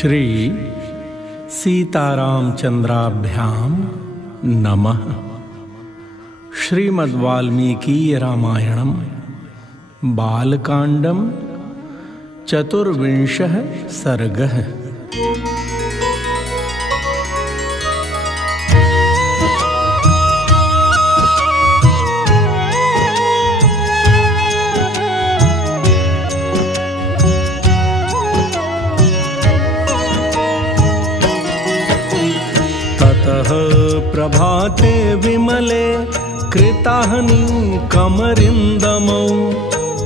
श्री सीतारामचंद्राभ्याम नमः। श्रीमद्वाल्मीकि रामायणं बालकांडं चतुर्विंशः सर्गः। प्रभाते विमले कृताहनि कमरिन्दमौ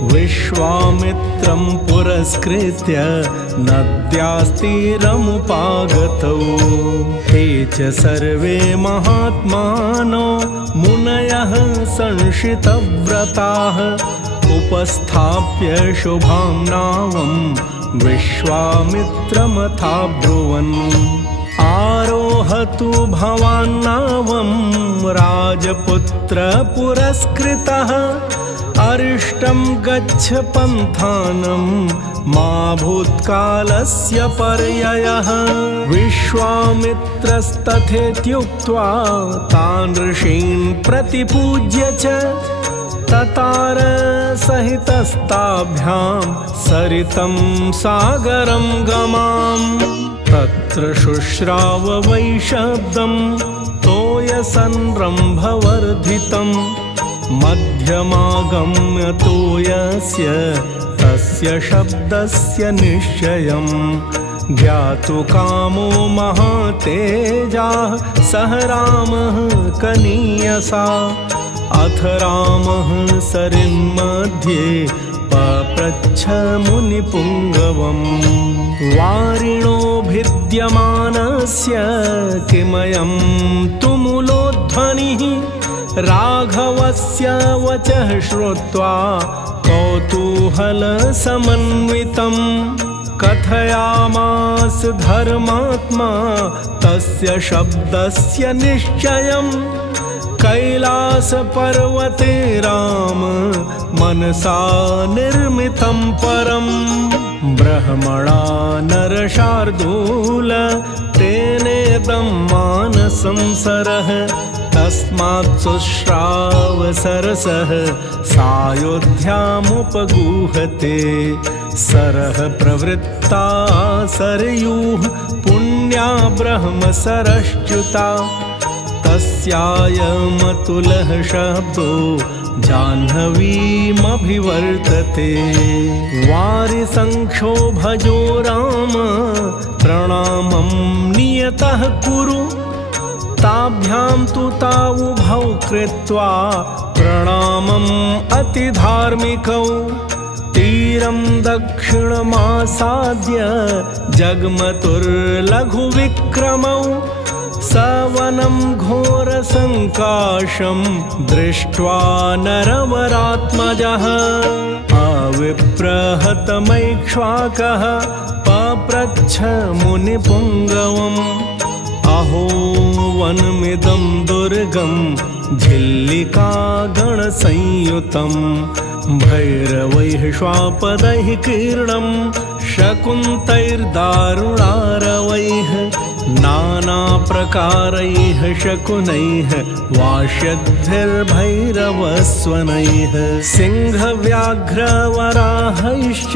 विश्वामित्रं पुरस्कृत्य नद्यास्तीरमुपागतौ। ते च सर्वे महात्मानो मुनयः संशितव्रताः उपस्थाप्य शुभां नावं विश्वामित्रमथाब्रुवन्। आरोहतु भवान् नावं राजपुत्र पुरस्कृतः अरिष्टं गच्छ पन्थानं मा भूत्कालस्य पर्ययः। विश्वामित्रस्तथेत्युक्त्वा तान् ऋषीन् प्रतिपूज्य च ततार सहितस्ताभ्यां सरितं सागरं गमाम्। तत्र शुश्राव वै शब्दं तोयसंरम्भवर्धितं मध्यमागम्य तोयस्य तस्य शब्दस्य निश्चयं। ज्ञातुकामो महातेजाः सह रामः कनीयसा अथ रामः सरिन्मध्ये पप्रच्छ मुनिपुङ्गवम्। वारिणो भिद्यमानस्य किमयं तुमुलोध्वनिः राघवस्य वचः श्रुत्वा कौतूहलसमन्वितं। कथयामास धर्मात्मा तस्य शब्दस्य निश्चयम्। कैलासपर्वते राम मनसा निर्मितं परम्। ब्रह्मणा नरशार्दूल तेनेदं मानसं सरः तस्मात् शुश्राव सरसः सायोध्यामुपगूहते। सरः प्रवृत्ता सरयूः पुण्या ब्रह्मसरश्च्युता तस्यायमतुलः शब्दो जाह्नवीमभिवर्तते। वारिसंक्षोभजो राम प्रणामं नियतः कुरु। ताभ्यां तु तावुभौ कृत्वा प्रणामम् अतिधार्मिकौ। तीरं दक्षिणमासाद्य जग्मतुर्लघुविक्रमौ सवनं घोरसङ्काशं दृष्ट्वा नरवरात्मजः। अविप्रहतमैक्ष्वाकः पप्रच्छ मुनिपुङ्गवम्। अहो वनमिदं दुर्गं झिल्लिकागणसंयुतं भैरवैः श्वापदैः कीर्णं शकुन्तैर्दारुणारवैः। नानाप्रकारैः शकुनैः वाष्यद्भिर्भैरवस्वनैः। सिंहव्याघ्रवराहैश्च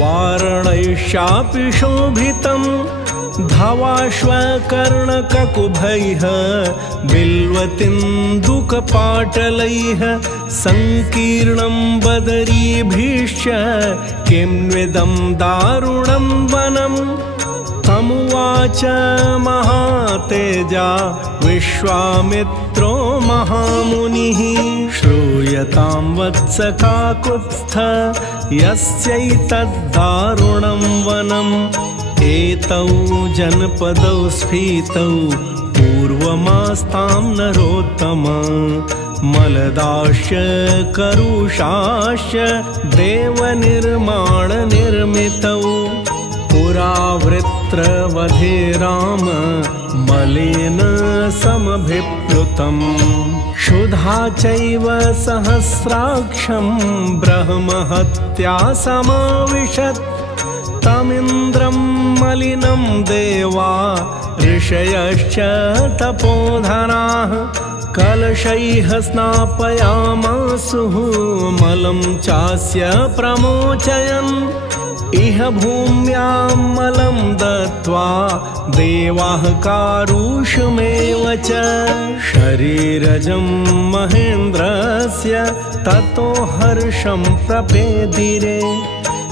वारणैश्चापि शोभितम् धवाश्वकर्णककुभैः बिल्वतिन्दुकपाटलैः। सङ्कीर्णं बदरीभिश्च किन्विदं दारुणं वनम्। तमुवाच महातेजा विश्वामित्रो महामुनिः। श्रूयतां वत्स काकुत्स्थ यस्यैतद्दारुणं वनम्। एतौ जनपदौ स्फीतौ पूर्वमास्तां नरोत्तम। मलदाश्च करुषाश्च देवनिर्माणनिर्मितौ। पुरावृत्रवधे राम मलेन समभिप्लुतम्। क्षुधा चैव सहस्राक्षं ब्रह्महत्या समाविशत्। तमिन्द्रं मलिनं देवा ऋषयश्च तपोधनाः कलशैः स्नापयामासुः मलं चास्य प्रमोचयन् इह भूम्यां मलं दत्त्वा देवाः कारुषमेव च शरीरजं महेन्द्रस्य ततो हर्षं प्रपेदिरे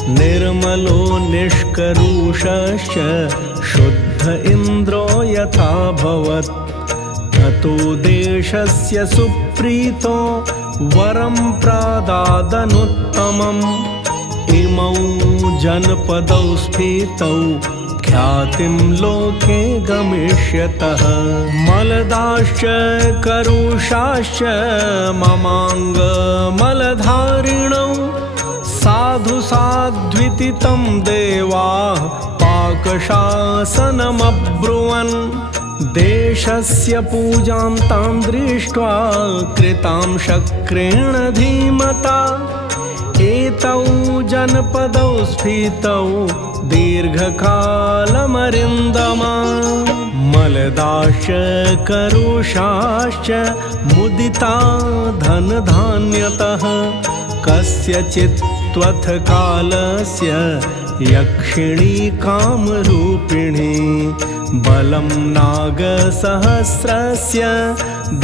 निर्मलो निष्करुषश्च शुद्ध इन्द्रो यथाभवत् ततो देशस्य सुप्रीतो वरं प्रादादनुत्तमम् इमौ जनपदौ स्थितौ ख्यातिं लोके गमिष्यतः मलदाश्च करुषाश्च ममाङ्गमलधारिणौ साधु साध्विति तं देवाः पाकशासनमब्रुवन् देशस्य पूजां तां दृष्ट्वा कृतां शक्रेण धीमता एतौ जनपदौ स्थितौ दीर्घकालमरिन्दमा मलदाश्च करुषाश्च मुदिता धनधान्यतः कस्यचित्त्वथ कालस्य यक्षिणी कामरूपिणी बलं नागसहस्रस्य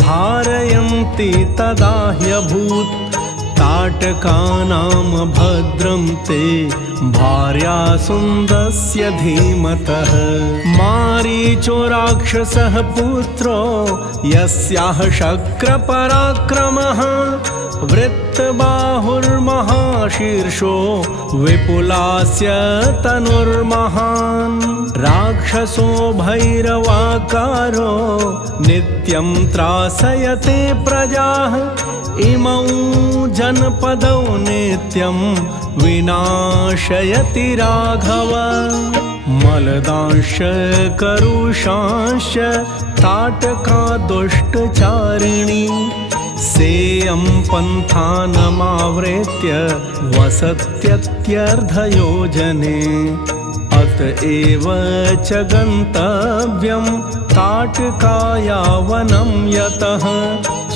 धारयन्ति तदा ह्यभूत् ताटकानां भद्रं ते भार्यासुन्दस्य धीमतः मारीचो राक्षसः पुत्रो यस्याः शक्रपराक्रमः वृत्तबाहुर्महाशीर्षो विपुलास्य तनुर्महान् राक्षसो भैरवाकारो नित्यं त्रासयते प्रजाः इमौ जनपदौ नित्यं विनाशयति राघव मलदांश्च करुषांश्च ताटका दुष्टचारिणी सेयं पन्थानमावृत्य वसत्यत्यर्धयोजने अत एव च गन्तव्यं ताटकायावनं यतः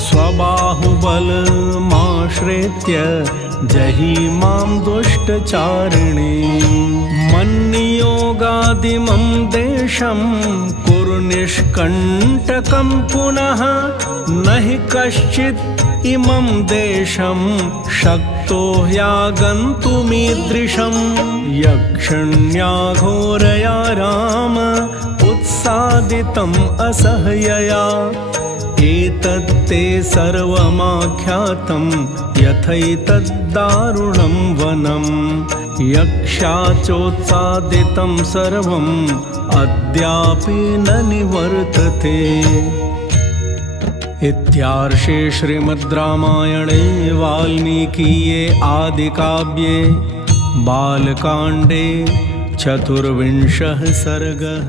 स्वबाहुबलमाश्रित्य जहीमां दुष्टचारिणी मन्नियोगादिमं देशं कुरु निष्कण्टकं पुनः न हि कश्चित् इमं देशं शक्तो ह्यागन्तुमीदृशं यक्षिण्या राम उत्सादितम् असह्यया एतत्ते सर्वमाख्यातं यथैतद्दारुणं वनं यक्षाचोत्सादितं सर्वम् अद्यापि न निवर्तते। इत्यार्षे श्रीमद् रामायणे वाल्मीकीये आदिकाव्ये बालकाण्डे 24 सर्गः।